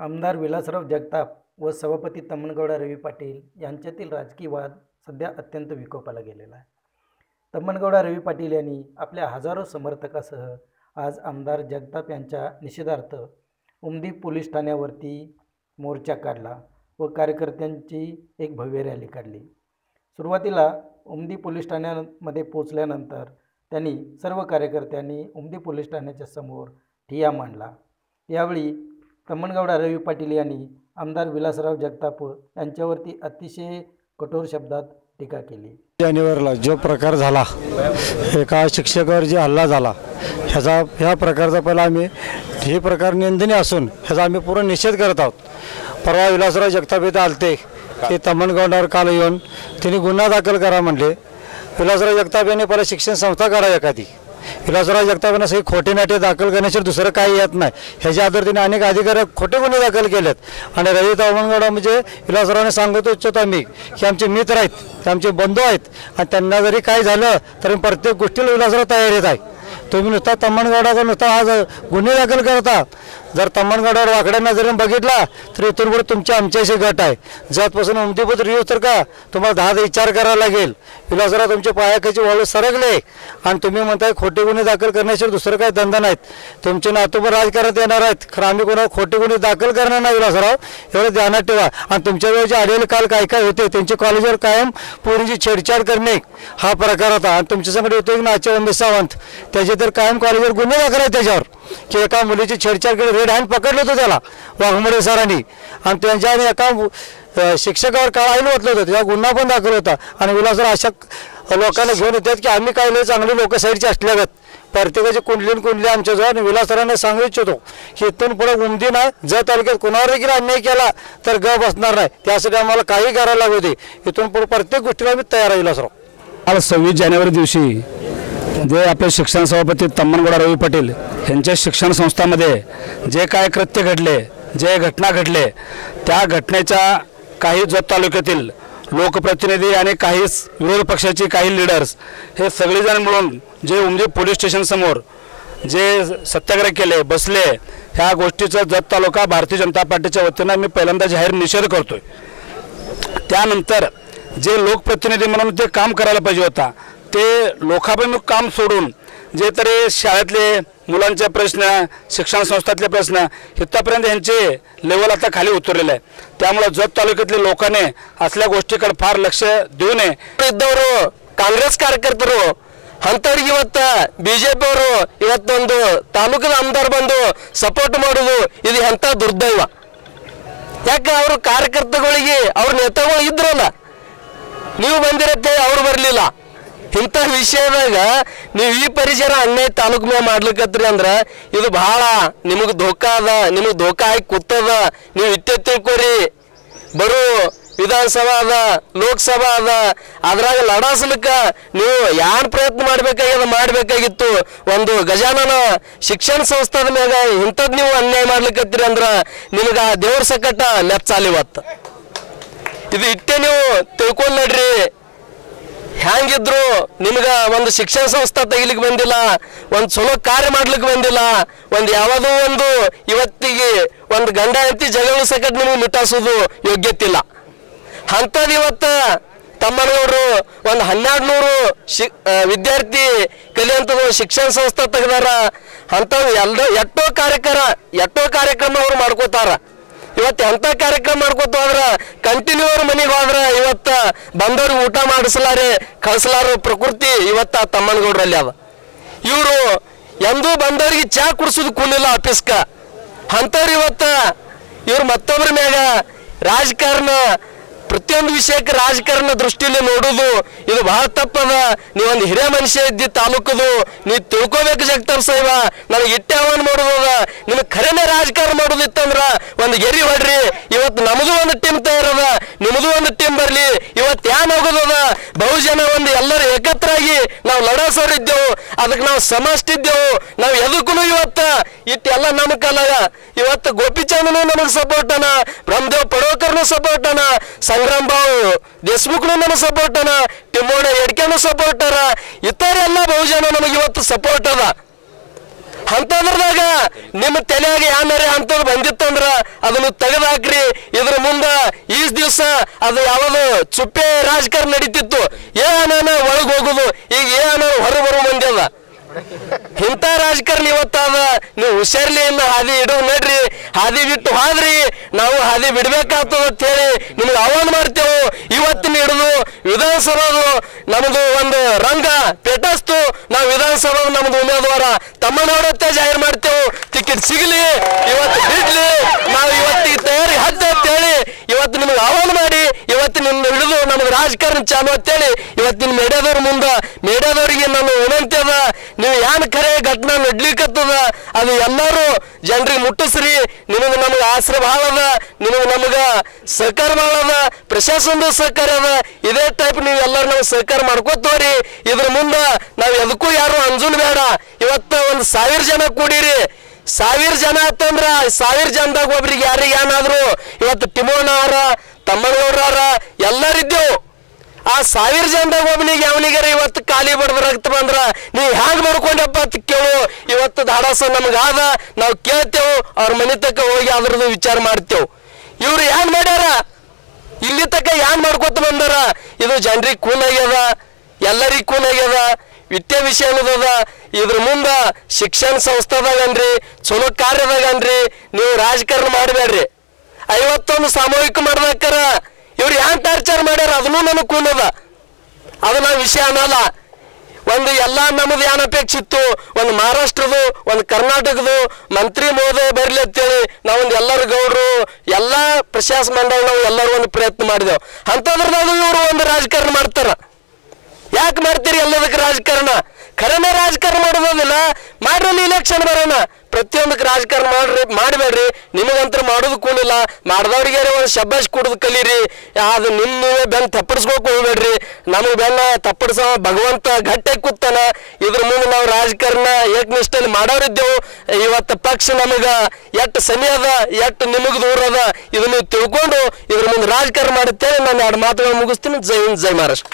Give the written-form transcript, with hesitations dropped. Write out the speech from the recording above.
आमदार विलासराव जगताप व सभापती तम्मनगौडा रवी पाटील यांच्यातील राजकीय वाद सध्या अत्यंत विकोपाला गेलेला आहे। तम्मनगौडा रवी पाटील यांनी आपल्या हजारो समर्थकासह आज आमदार जगताप यांच्या निषेधार्थ उमदी पोलीस ठाण्यावरती मोर्चा काढला व कार्यकर्त्यांची एक भव्य रॅली काढली। सुरुवातीला उमदी पोलीस ठाण्यामध्ये पोहोचल्यानंतर त्यांनी सर्व कार्यकर्त्यांनी उमदी पोलीस ठाण्याच्या समोर ठिय्या मांडला। यावेळी तम्मनगौडा रवी पाटील यांनी आमदार विलासराव जगताप यांच्यावरती अतिशय कठोर शब्दात टीका केली। जानेवारीला जो प्रकार झाला, एका शिक्षकावर जे हल्ला झाला, ह्या प्रकारचा पहिला आम्ही हे प्रकार निंदनीय असून ह्याचा आम्ही पूर्ण निषेध करत आहोत। परवा विलासराव जगताप इथे आलते, ते तम्मनगौडावर काल येऊन त्यांनी गुन्हा दाखल करा म्हणले। विलासराव जगताप यांनी पहिला शिक्षण संस्था काढा एखादी। विलासराव जगताप यांना सगळी खोटे नाटे दाखल करण्याशिवाय दुसरं काही येत नाही। ह्याच्या आधारे त्यांनी अनेक अधिकारी खोटे गुन्हे दाखल केलेत आणि रवी तम्मनगौडा म्हणजे विलासरावने सांगत इच्छितो आम्ही की आमचे मित्र आहेत, ते आमचे बंधू आहेत आणि त्यांना जरी काय झालं तरी प्रत्येक गोष्टीला विलासराव तयारीत आहे। तुम्ही नुसता तम्मनगौडावर नुसता आज गुन्हे दाखल करता, जर तम्मनगौडावर वाकड्या नजरेने बघितला तर इथून पुढे तुमच्या आमच्याशी गट आहे। ज्यापासून उमदीपत्र येऊ तर का तुम्हाला 10 विचार करावा लागेल। विलासराव तुमच्या पायाखाची वाळू सरकले आणि तुम्ही म्हणताय खोटे गुन्हे दाखल करण्याशिवाय दुसरं काही धंदा नाहीत। तुमचे नातूबर राजकारणात येणार आहेत, खरं आम्ही कोणावर खोटे गुन्हे दाखल करणार नाही विलासराव, एवढं ध्यानात ठेवा। आणि तुमच्या वेळेचे आलेले काल काय काय होते, त्यांची कॉलेजवर कायम पोरींची छेडछाड करणे हा प्रकार होता। आणि तुमच्या संगत होतो एक नाचे सावंत, त्याचे तर कायम कॉलेजवर गुन्हे दाखल आहेत त्याच्यावर की एका मुलीची छेडछाड केली, रेड हँड पकडलं होतं त्याला वाघमोडे सरांनी आणि त्यांच्या एका शिक्षकावर काळ आईन ओतलं होतं, त्याचा गुन्हा पण दाखल होता। आणि विलासराव अशा लोकांना घेऊन येतात की आम्ही काय लय चांगले लोक साईडचे असल्यागत प्रत्येकाची कुंडली आमच्याजवळ। आणि विलासरावांना सांगू इच्छितो की इथून पुढे उमदी ना जर तालुक्यात कोणावर देखील अन्याय केला तर गप बसणार नाही, त्यासाठी आम्हाला काही करायला लागू दे, इथून पुढे प्रत्येक गोष्टीला आम्ही तयार आहे। विलासराव आज 26 जानेवारी दिवशी जे आपले शिक्षण सभापती तम्मनगौडा रवी पाटील यांच्या शिक्षण संस्थांमध्ये जे काय कृत्य घडले, जे घटना घडले, त्या घटनेच्या काही जत तालुक्यातील लोकप्रतिनिधी आणि काही विरोध पक्षाचे काही लीडर्स हे सगळेजण मिळून जे उमदी पोलीस स्टेशन समोर जे सत्याग्रह केले बसले, ह्या गोष्टीचा जत तालुका भारतीय जनता पार्टीच्या वतीनं मी पहिल्यांदा जाहीर निषेध करतोय। त्यानंतर जे लोकप्रतिनिधी म्हणून ते काम करायला पाहिजे होता ते लोकाभिमुख काम सोडून जे तरी शाळेतले मुलांचे प्रश्न, शिक्षण संस्थातले प्रश्न इथपर्यंत यांचे लेवल आता खाली उतरलेलं आहे। त्यामुळे जत तालुक्यातल्या लोकांनी असल्या गोष्टीकडे फार लक्ष देऊ नये। ಇದ್ದವರು ಕಾಂಗ್ರೆಸ್ ಕಾರ್ಯಕರ್ತರು ಅಂತವರಿಗೆ ಇವತ್ತು ಬಿಜೆಪಿ ಅವರು ಇವತ್ತೊಂದು ತಾಲೂಕಿನ ಆಮದಾರ್ ಬಂದು ಸಪೋರ್ಟ್ ಮಾಡೋದು ಇದು ಎಂತ ದುರ್ದೈವ। ಯಾಕೆ ಅವರು ಕಾರ್ಯಕರ್ತಗಳಿಗೆ ಅವ್ರ ನೇತಾಗಳು ಇದ್ರಲ್ಲ, ನೀವು ಬಂದಿರತ್ತೆ ಅವ್ರು ಬರಲಿಲ್ಲ। ಇಂಥ ವಿಷಯದಾಗ ನೀವು ಈ ಪರಿಸರ ಅನ್ಯಾಯ ತಾಲೂಕು ಮೇಲೆ ಮಾಡ್ಲಿಕ್ಕತ್ರಿ ಅಂದ್ರೆ ಇದು ಬಹಳ ನಿಮಗೆ ಧೋಕಾ ಅದ, ನಿಮಗೆ ಧೋಕಾ ಆಗಿ ಕೂತದ। ನೀವು ಇಟ್ಟೆ ತಿಳ್ಕೊರಿ, ಬರೋ ವಿಧಾನಸಭಾ ಅದ, ಲೋಕಸಭಾ ಅದ, ಅದ್ರಾಗ ಲಡಾಸಲಿಕ್ಕೆ ನೀವು ಯಾನ್ ಪ್ರಯತ್ನ ಮಾಡಬೇಕಾಗಿತ್ತು। ಒಂದು ಗಜಾನನ ಶಿಕ್ಷಣ ಸಂಸ್ಥಾದ ಮ್ಯಾಗ ಇಂಥದ್ದು ನೀವು ಅನ್ಯಾಯ ಮಾಡ್ಲಿಕ್ಕತ್ತೀರಿ ಅಂದ್ರೆ ನಿಮಗೆ ಆ ದೇವ್ರ ಸಕಟ ಮೆಚ್ಚಾಲಿವತ್ತು। ಇದು ಇಟ್ಟೆ ನೀವು ತಿಳ್ಕೊಂಡು ನಡ್ರಿ। ಹ್ಯಾಂಗಿದ್ರು ನಿಮ್ಗೆ ಒಂದು ಶಿಕ್ಷಣ ಸಂಸ್ಥೆ ತೆಗಿಲಿಕ್ಕೆ ಬಂದಿಲ್ಲ, ಒಂದು ಚಲೋ ಕಾರ್ಯ ಮಾಡ್ಲಿಕ್ಕೆ ಬಂದಿಲ್ಲ, ಒಂದು ಯಾವುದೋ ಒಂದು ಇವತ್ತಿಗೆ ಒಂದು ಗಂಡ ಹೆಂಡತಿ ಜಗಳ ಸಕಟ್ ನಿಮಗೆ ಮಿಟಾಸೋದು ಯೋಗ್ಯತೆ ಇಲ್ಲ। ಅಂಥದ್ದು ಇವತ್ತು ತಮ್ಮನವರು ಒಂದು 1200 ವಿದ್ಯಾರ್ಥಿ ಕಲಿಯುವಂಥದ್ದು ಶಿಕ್ಷಣ ಸಂಸ್ಥೆ ತೆಗೆದಾರ। ಅಂಥವು ಎಷ್ಟೋ ಕಾರ್ಯಕ್ರಮ ಅವ್ರು ಮಾಡ್ಕೋತಾರ। ಇವತ್ತು ಎಂಥ ಕಾರ್ಯಕ್ರಮ ಮಾಡ್ಕೋತ ಹೋದ್ರೆ ಕಂಟಿನ್ಯೂ ಅವ್ರ ಮನೆಗೆ ಹೋದ್ರೆ ಇವತ್ತು ಬಂದವ್ರಿಗೆ ಊಟ ಮಾಡಿಸಲಾರೆ ಕಳಿಸಲಾರೋ ಪ್ರಕೃತಿ ಇವತ್ತು ತಮ್ಮನಗೌಡರಲ್ಲಿ ಅದ। ಇವರು ಎಂದೂ ಬಂದವ್ರಿಗೆ ಚಾ ಕುಡಿಸೋದು ಕೂಲಿಲ್ಲ ಆಫೀಸ್ಕ। ಅಂಥವ್ರು ಇವತ್ತು ಇವ್ರು ಮತ್ತೊಬ್ಬರ ಮ್ಯಾಗ ರಾಜಕಾರಣ, ಪ್ರತಿಯೊಂದು ವಿಷಯಕ್ಕೆ ರಾಜಕಾರಣ ದೃಷ್ಟಿಯಲ್ಲಿ ನೋಡೋದು ಇದು ಬಹಳ ತಪ್ಪದ। ನೀವೊಂದು ಹಿರಿಯ ಮನುಷ್ಯ ಇದ್ದಿ ತಾಲೂಕದು, ನೀವು ತಿಳ್ಕೋಬೇಕು ಜಗತಾಪ್ ಸಾಹೇಬ, ನನಗೆ ಇಟ್ಟೆ ಆಹ್ವಾನ ಮಾಡೋದ, ನಿಮಗೆ ಖರೇನೆ ರಾಜಕಾರಣ ಮಾಡೋದಿತ್ತಂದ್ರೆ ಒಂದು ಗೆರಿ ಹೊಡ್ರಿ। ಇವತ್ತು ನಮ್ಮದು ಒಂದು ಟೀಮ್ ತಯಾರದ, ನಿಮ್ಮದು ಒಂದು ಟೀಮ್ ಬರಲಿ। ಇವತ್ತು ಏನ್ ಹೋಗೋದದ, ಬಹುಜನ ಒಂದು ಎಲ್ಲರೂ ಏಕತ್ರಾಗಿ ನಾವು ಲಡಾಸೋರಿದ್ದೆವು, ಅದಕ್ಕೆ ನಾವು ಸಮಷ್ಟಿದ್ದೆವು। ನಾವು ಎದಕ್ಕೂ ಇವತ್ತು ಇಟ್ಟೆಲ್ಲ ನಮ್ಮ ಕಾಲಾಗ ಇವತ್ತು ಗೋಪಿಚಂದನು ನಮಗೆ ಸಪೋರ್ಟನ, ಬ್ರಹ್ಮದೇವ್ ಪಡೋಕರ್ನು ಸಪೋರ್ಟನ, ಸಂಗ್ರಾಮ್ ಬಾವು ದೇಶಮುಖ್ನು ನಮಗೆ ಸಪೋರ್ಟನ, ಟಿಮ್ಮೋಣ ಎಡ್ಕೆನು ಸಪೋರ್ಟರ, ಇತರ ಎಲ್ಲ ಬಹುಜನ ನಮಗೆ ಇವತ್ತು ಸಪೋರ್ಟ್ ಅದ। ಅಂತದ್ರದಾಗ ನಿಮ್ಮ ತಲೆಯಾಗ ಯಾನಾರೆ ಅಂತದ್ ಬಂದಿತ್ತಂದ್ರ ಅದನ್ನು ತೆಗೆದಾಕ್ರಿ. ಇದ್ರ ಮುಂದ ಈ ದಿವಸ ಅದು ಯಾವುದು ಚುಪ್ಪೆ ರಾಜಕಾರಣ ನಡೀತಿತ್ತು, ಏನಾನ ಒಳಗೆ ಹೋಗುದು, ಈಗ ಏನ ಹೊರ ಬರೋ ಮಂದಿ ಅದ. ಇಂಥ ರಾಜಕಾರಣ ಇವತ್ತಾದ. ನೀವು ಹುಷಾರ್ಲಿ ಇನ್ನು ಹಾದಿ ಇಡೋ ನಡ್ರಿ, ಹಾದಿ ಬಿಟ್ಟು ಹೋದ್ರಿ ನಾವು ಹಾದಿ ಬಿಡ್ಬೇಕಾಗ್ತದ ಅಂತ ಹೇಳಿ ನಿಮ್ಗೆ ಆಹ್ವಾನ ಮಾಡ್ತೇವೆ. ಇವತ್ತಿನ ಹಿಡಿದು ವಿಧಾನಸಭಾದು ನಮ್ದು ಒಂದು ರಂಗ ಪೆಟಸ್ತು. ನಾವು ವಿಧಾನಸಭಾ ನಮ್ದು ಉಮೇದುವಾರ ತಮ್ಮನವರತ್ತೆ ಜಾಹೀರ್ ಮಾಡ್ತೇವೆ. ಟಿಕೆಟ್ ಸಿಗಲಿ, ಇವತ್ತು ಬಿಡ್ಲಿ, ನಾವು ಇವತ್ತಿಗೆ ತಯಾರಿ ಹದ್ದ ಅಂತೇಳಿ ಇವತ್ತು ನಿಮ್ಗೆ ಆಹ್ವಾನ ಮಾಡಿ ಇವತ್ತು ನಿನ್ನ ಹಿಡಿದು ನಮ್ಗೆ ರಾಜಕಾರಣ ಚಾಲು ಅಂತೇಳಿ ಇವತ್ತಿನ ಮೇಡಿಯಾದವ್ರ ಮುಂದೆ ಮೇಡಿಯಾದವ್ರಿಗೆ ನಾನು ವಿನಂತಿ ಅದ, ನೀವು ಏನ್ ಖರೆ ಘಟನಾ ನಡ್ಲಿಕ್ಕತ್ತದ ಅದು ಎಲ್ಲರೂ ಜನರಿಗೆ ಮುಟ್ಟಿಸ್ರಿ. ನಿಮಗೆ ನಮಗೆ ಆಸರೆ ಭಾಳ ಅದ, ನಿಮಗೆ ನಮಗೆ ಸಹಕಾರ ಭಾಳ ಅದ, ಪ್ರಶಾಸನದ ಸಹಕಾರ ಅದ. ಇದೇ ಟೈಪ್ ನೀವು ಎಲ್ಲರೂ ನಾವು ಸಹಕಾರ ಮಾಡ್ಕೋತವ್ರಿ. ಇದ್ರ ಮುಂದೆ ನಾವು ಎದಕ್ಕೂ ಯಾರು ಅಂಜುನ್ ಬೇಡ. ಇವತ್ತ 1000 ಜನ ಕೂಡಿರಿ, 1000 ಜನ ಆತಂದ್ರ 1000 ಜನದಾಗ ಒಬ್ರಿಗೆ ಯಾರಿಗೆ ಏನಾದ್ರು ಇವತ್ತು ಟಿಮೋನಾರ ತಮ್ಮನಗೌಡ್ರಾರ ಎಲ್ಲರಿದ್ದೆವು. ಆ 1000 ಜನದಾಗ ಒಬ್ಬನಿಗೆ ಅವನಿಗಾರ ಇವತ್ತು ಖಾಲಿ ಬಡ್ದು ರಕ್ತ ಬಂದ್ರ ನೀವು ಹ್ಯಾಂಗ ಮಾಡ್ಕೊಂಡಪ್ಪ ಅಂತ ಕೇಳು. ಇವತ್ತು ಧಾಡಸ ನಮಗಾದ, ನಾವು ಕೇಳ್ತೇವೆ, ಅವ್ರ ಮನೆ ತಕ್ಕ ಹೋಗಿ ಅದ್ರದ್ದು ವಿಚಾರ ಮಾಡ್ತೇವೆ. ಇವ್ರು ಏನ್ ಮಾಡ್ಯಾರ, ಇಲ್ಲಿ ತಕ್ಕ ಏನ್ ಮಾಡ್ಕೊತ ಬಂದಾರ, ಇದು ಜನರಿಗೆ ಕೂನ್ ಆಗ್ಯದ, ಎಲ್ಲರಿಗೂ ಕೂನ್ ಆಗ್ಯದ, ವಿಷಯ ಅನ್ನೋದದ. ಇದ್ರ ಮುಂದೆ ಶಿಕ್ಷಣ ಸಂಸ್ಥೆದಾಗನ್ರಿ, ಚಲೋ ಕಾರ್ಯದಾಗನ್ರಿ ನೀವು ರಾಜಕಾರಣ ಮಾಡಬೇಡ್ರಿ. 51 ಸಾಮೂಹಿಕ ಮಾಡ್ಬೇಕಾರ ಇವ್ರು ಏನ್ ಟಾರ್ಚರ್ ಮಾಡ್ಯಾರ ಅದನ್ನು ನನಗೆ ಕೂನದ, ಅದು ನಾವು ವಿಷಯ ಅನ್ನಲ್ಲ. ಒಂದು ಎಲ್ಲ ನಮ್ಮದು ಏನು ಅಪೇಕ್ಷೆ ಇತ್ತು, ಒಂದು ಮಹಾರಾಷ್ಟ್ರದು ಒಂದು ಕರ್ನಾಟಕದು ಮಂತ್ರಿ ಮಹೋದಯ ಬರಲಿ ಅಂತೇಳಿ ನಾವೊಂದು ಎಲ್ಲರೂ ಗೌಡ್ರು ಎಲ್ಲ ಪ್ರಶಾಸನ ಮಂಡಳಿ ನಾವು ಎಲ್ಲರೂ ಒಂದು ಪ್ರಯತ್ನ ಮಾಡಿದೆವು. ಅಂಥದ್ರದಾಗ ಇವರು ಒಂದು ರಾಜಕಾರಣ ಮಾಡ್ತಾರ. ಯಾಕೆ ಮಾಡ್ತೀರಿ ಎಲ್ಲದಕ್ಕೆ ರಾಜಕಾರಣ? ಖರೇನ ರಾಜಕಾರಣ ಮಾಡೋದಿಲ್ಲ, ಮಾಡ್ರಲ್ಲಿ ಇಲೆಕ್ಷನ್ ಬರೋಣ. ಪ್ರತಿಯೊಂದಕ್ಕೆ ರಾಜಕಾರಣ ಮಾಡಬೇಡ್ರಿ. ನಿಮಗಂತರ ಮಾಡೋದು ಕೂಲಿಲ್ಲ, ಮಾಡ್ದವ್ರಿಗೆ ಒಂದು ಶಬ್ಬಾಷ್ ಕುಡಿದು ಕಲೀರಿ. ಅದು ನೀವೇ ಬೆನ್ನು ತಪ್ಪಡಿಸ್ಕೋಕ್ ಹೋಗ್ಬೇಡ್ರಿ. ನಮಗೆ ಬೆನ್ನ ತಪ್ಪಡಿಸೋ ಭಗವಂತ ಗಟ್ಟಿಯಾಗಿ ಕೂತಾನ. ಇದ್ರ ಮುಂದೆ ನಾವು ರಾಜಕಾರಣ ಏಕನಿಷ್ಠಲ್ಲಿ ಮಾಡೋರಿದ್ದೆವು. ಇವತ್ತು ಪಕ್ಷ ನಮಗೆ ಎಷ್ಟು ಸನಿ ಅದ, ಎಷ್ಟು ನಿಮಗೆ ದೂರ ಅದ, ಇದನ್ನ ನೀವು ತಿಳ್ಕೊಂಡು ಇದ್ರ ಮುಂದೆ ರಾಜಕಾರಣ ಮಾಡುತ್ತೇವೆ. ನಾನು 2 ಮಾತುಗಳು ಮುಗಿಸ್ತೀನಿ. ಜೈ ಹಿಂದ್, ಜೈ ಮಹಾರಾಷ್ಟ್ರ.